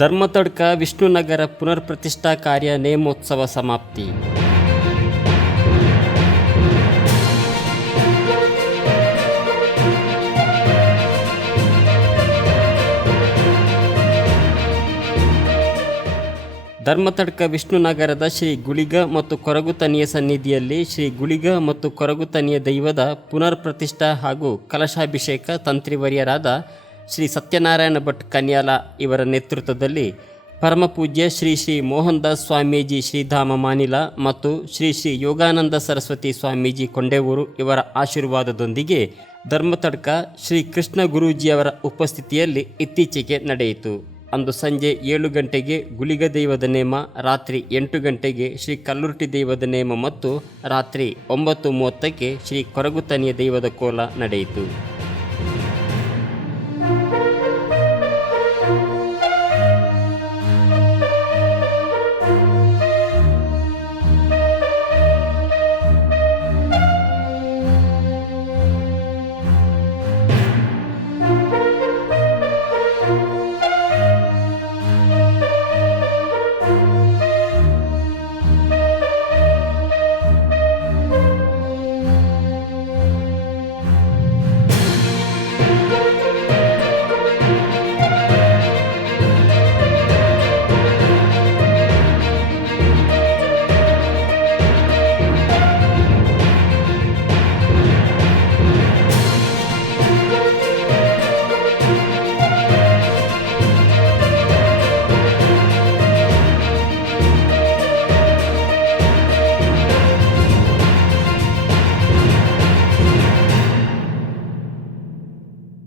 ಧರ್ಮತಡ್ಕ ವಿಷ್ಣುನಗರ ಪುನರ್ ಪ್ರತಿಷ್ಠಾ ಕಾರ್ಯ ನೇಮೋತ್ಸವ ಸಮಾಪ್ತಿ. ಧರ್ಮತಡ್ಕ ವಿಷ್ಣುನಗರದ ಶ್ರೀ ಗುಳಿಗ ಮತ್ತು ಕೊರಗುತನಿಯ ಸನ್ನಿಧಿಯಲ್ಲಿ ಶ್ರೀ ಗುಳಿಗ ಮತ್ತು ಕೊರಗುತನಿಯ ದೈವದ ಪುನರ್ ಪ್ರತಿಷ್ಠಾ ಹಾಗೂ ಕಲಶಾಭಿಷೇಕ ತಂತ್ರಿವರ್ಯರಾದ ಶ್ರೀ ಸತ್ಯನಾರಾಯಣ ಭಟ್ ಕನ್ಯಾಲ ಇವರ ನೇತೃತ್ವದಲ್ಲಿ ಪರಮಪೂಜ್ಯ ಶ್ರೀ ಶ್ರೀ ಮೋಹನ್ದಾಸ್ ಸ್ವಾಮೀಜಿ ಶ್ರೀಧಾಮ ಮಾನಿಲ ಮತ್ತು ಶ್ರೀ ಶ್ರೀ ಯೋಗಾನಂದ ಸರಸ್ವತಿ ಸ್ವಾಮೀಜಿ ಕೊಂಡೇವೂರು ಇವರ ಆಶೀರ್ವಾದದೊಂದಿಗೆ ಧರ್ಮತಡ್ಕ ಶ್ರೀ ಕೃಷ್ಣ ಗುರೂಜಿಯವರ ಉಪಸ್ಥಿತಿಯಲ್ಲಿ ಇತ್ತೀಚೆಗೆ ನಡೆಯಿತು. ಅಂದು ಸಂಜೆ ಏಳು ಗಂಟೆಗೆ ಗುಳಿಗ ದೈವದ ನೇಮ, ರಾತ್ರಿ ಎಂಟು ಗಂಟೆಗೆ ಶ್ರೀ ಕಲ್ಲುರ್ಟಿ ದೈವದ ನೇಮ ಮತ್ತು ರಾತ್ರಿ ಒಂಬತ್ತು ಮೂವತ್ತಕ್ಕೆ ಶ್ರೀ ಕೊರಗುತನಿಯ ದೈವದ ಕೋಲ ನಡೆಯಿತು.